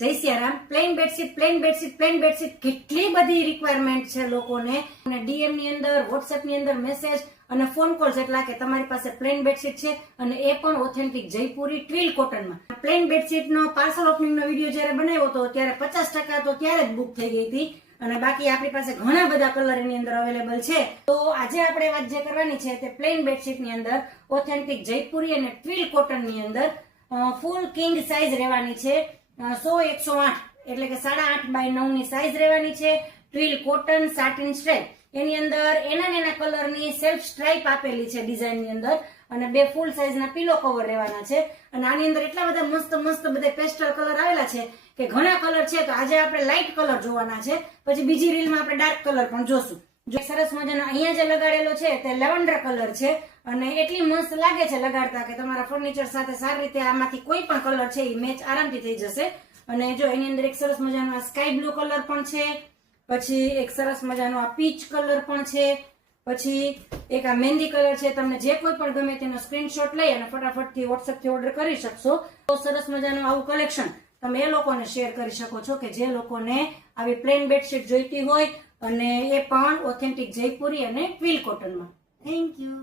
જય Siyaram. Plane bedsheet, plane bedsheet, plane bedsheet, કેટલી બધી રિક્વાયરમેન્ટ છે લોકોને. અને ડીએમ ની અંદર, વોટ્સએપ ની અંદર મેસેજ અને ફોન કોલ્સ એટલા કે તમારી પાસે પ્લેન બેડશીટ છે અને એ પણ ઓથેન્ટિક જયપુરી ટ્વિલ કોટનમાં. પ્લેન બેડશીટ નો પાર્સલ ઓપનિંગ નો વિડીયો જયારે બનાવ્યો હતો ત્યારે 50% તો ત્યારે જ બુક થઈ ગઈ હતી અને બાકી આપણી પાસે ઘણા બધા કલર એની અંદર અવેલેબલ છે. તો આજે આપણે વાત જે કરવાની છે તે પ્લેન બેડશીટ ની અંદર ઓથેન્ટિક જયપુરી અને ટ્વિલ કોટન ની અંદર ફૂલ કિંગ સાઇઝ રહેવાની છે. 100-108 એટલે કે 8.5 બાય 9 ની સાઇઝ રહેવાની છે. ટ્વિલ કોટન સાટિન સ્ટ્રેપ એની અંદર એના કલર ની સેલ્ફ સ્ટ્રાઇપ આપેલી છે ડિઝાઇન ની અંદર અને 2 ફૂલ સાઇઝ ના પીલો કવર રહેવાના છે. અને આની અંદર એટલા બધા મસ્ત બધા પેસ્ટલ કલર આવેલા છે કે ઘણા કલર છે. તો આજે આપણે લાઇટ કલર જોવાના છે, પછી બીજી રીલમાં આપણે ડાર્ક કલર પણ જોશું. જો સરસ મજાનો અહીંયા જે લગાડેલો છે તે લેવન્ડર કલર છે અને એટલી મસ્ત લાગે છે લગાડતા કે તમારા ફર્નિચર સાથે સારી રીતે આમાંથી કોઈ પણ કલર છે એ મેચ આરામથી થઈ જશે. અને જો એની અંદર એક સરસ મજાનો સ્કાય બ્લુ કલર પણ છે, પછી એક સરસ મજાનો આ પીચ કલર પણ છે, પછી એક આ મહેંદી કલર છે. તમને જે કોઈ પણ ગમે તેનો સ્ક્રીનશોટ લઈ અને ફટાફટથી વોટ્સએપ થી ઓર્ડર કરી શકશો. તો સરસ મજાનું આવું કલેક્શન તમે એ લોકોને શેર કરી શકો છો કે જે લોકોને આવી પ્લેન બેડશીટ જોઈતી હોય અને એ પણ ઓથેન્ટિક જયપુરી અને ટ્વિલ કોટનમાં. Thank you.